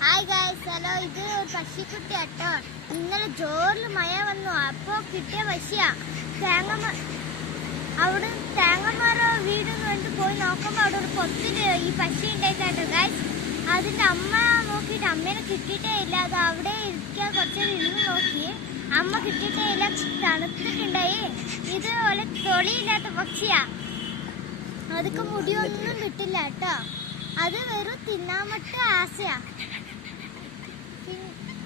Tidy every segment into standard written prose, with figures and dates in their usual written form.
Hi guys, hello. ഇത് ഒരു പശിക്കുട്ടി കേട്ടോ. ഇന്നലെ ജോറിൽ മഴ വന്നു. അപ്പോൾ കിട്ടിയ പശിയാ. അവിടെ തേങ്ങന്മാരോ വീടെന്ന് വേണ്ടി പോയി നോക്കുമ്പോൾ അവിടെ ഒരു പൊത്തില് ഈ പശി ഉണ്ടായിട്ടോ ഗൈസ്. അതിന്റെ അമ്മ നോക്കിയിട്ട് അമ്മേനെ കിട്ടിയിട്ടേ ഇല്ല. അത് അവിടെ ഇരിക്കാൻ കുറച്ചേരം ഇരുന്ന് നോക്കി. അമ്മ കിട്ടിയിട്ടേ ഇല്ല, തണുത്തിട്ടുണ്ടായി. ഇതുപോലെ തൊളിയില്ലാത്ത പക്ഷിയാ. അതൊക്കെ മുടിയൊന്നും കിട്ടില്ല കേട്ടോ. അത് വെറും തിന്നാമട്ട് ആശയാ.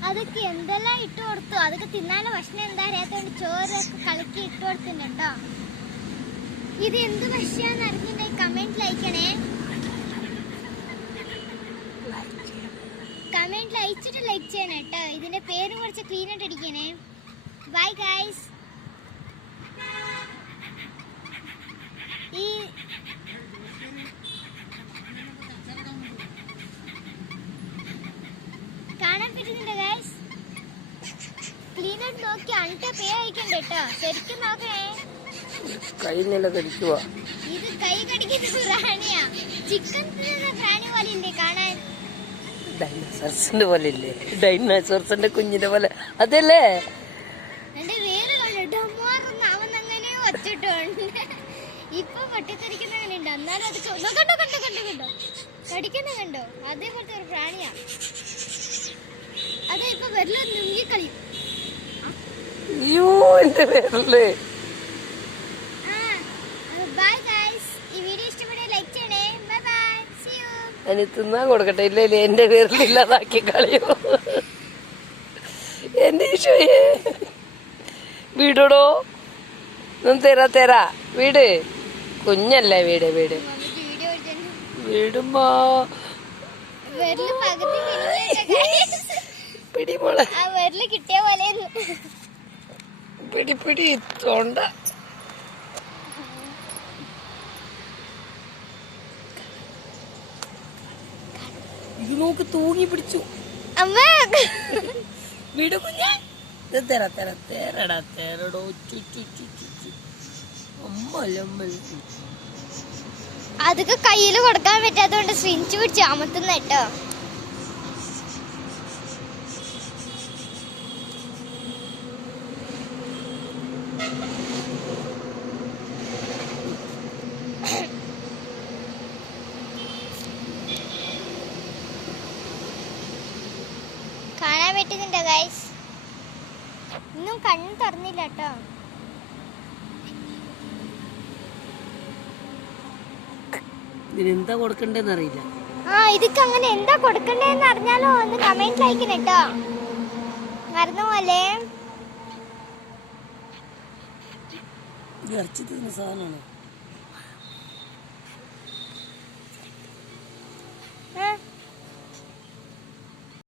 അതൊക്കെ എന്തെല്ലാം ഇട്ട് കൊടുത്തു. അതൊക്കെ തിന്നാനുള്ള ഭക്ഷണം എന്താ അറിയാത്തോണ്ട് ചോറൊക്കെ കളക്കി ഇട്ട് കൊടുത്തിട്ടുണ്ടോ. ഇത് എന്ത് ഭക്ഷ്യാന്ന് അറിഞ്ഞിട്ടുണ്ടെങ്കിൽ കമന്റിൽ അയക്കണേ. കമന്റിൽ അയച്ചിട്ട് ലൈക്ക് ചെയ്യണം കേട്ടോ. ഇതിന്റെ പേരും കുറച്ച് ക്ലീൻ ആയിട്ട് അടിക്കണേ. Bye guys. ഈ കാണാൻ പറ്റുന്നുണ്ട് ഗൈസ്. ക്ലീൻ ആയിട്ട് നോക്കി അണിട്ട പേ അയക്കണ്ട കേട്ടോ. ശരിക്കും നോക്കണേ. ഇത് കൈ കടിക്കുന്ന പ്രാണിയാ. ചിക്കൻ തിന്നുന്ന പ്രാണി പോലെ ഇല്ലേ കാണാൻ. ഡൈനോസോർസിന്റെ പോലെ ഇല്ലേ? ഡൈനോസോർസിന്റെ കുഞ്ഞിന്റെ പോലെ അതല്ലേ? എന്റെ വേറെ കണ്ടോ അവൻ അങ്ങനെ ഒച്ചിട്ടുണ്ട്. ഇപ്പൊ പൊട്ടിത്തെറിക്കുന്ന അങ്ങനെ ഉണ്ട്. എന്നാലും അത് കണ്ടോ കണ്ടോ കണ്ടോ കണ്ടോ കടിക്കുന്ന കണ്ടോ. അതേപോലത്തെ ഒരു പ്രാണിയാ. അതെ, ഇപ്പൊ വെള്ളം നുങ്ങിക്കളിയും. അതിന് തിന്നാൻ കൊടുക്കട്ടെ. ഇല്ലേ എന്റെ പേരിലില്ലാതാക്കി കളയോ. എന്റെ ഈശോയെ വീടോടോ. തരാ വീട് കുഞ്ഞല്ലേ. വീട് വീടുമ്പോ പിടി മോളെ. കിട്ടിയ പോലെ പിടി തൊണ്ട. ഇത് നോക്ക്, തൂങ്ങി പിടിച്ചു. വീട് കുഞ്ഞേ. തേരടോ. അതൊക്കെ കയ്യില് കൊടുക്കാൻ പറ്റാത്തോണ്ട് സ്വിഞ്ച് പിടിച്ച് അമർത്തുന്ന കേട്ടോ. കാണാൻ പറ്റുന്നുണ്ടോ ഗൈസ്? ഇന്നും കണ്ണു തുറന്നില്ല കേട്ടോ. ഇതിനെന്താ കൊടുക്കണ്ടെന്ന് അറിയില്ല. ഇതൊക്കെ അങ്ങനെ എന്താ കൊടുക്കണ്ടേന്ന് അറിഞ്ഞാലോ ഒന്ന് കമന്റിൽ അയക്കണം കേട്ടോ. മറന്നു പോലെ. ഇറച്ചി തിന്ന സാധനമാണ്.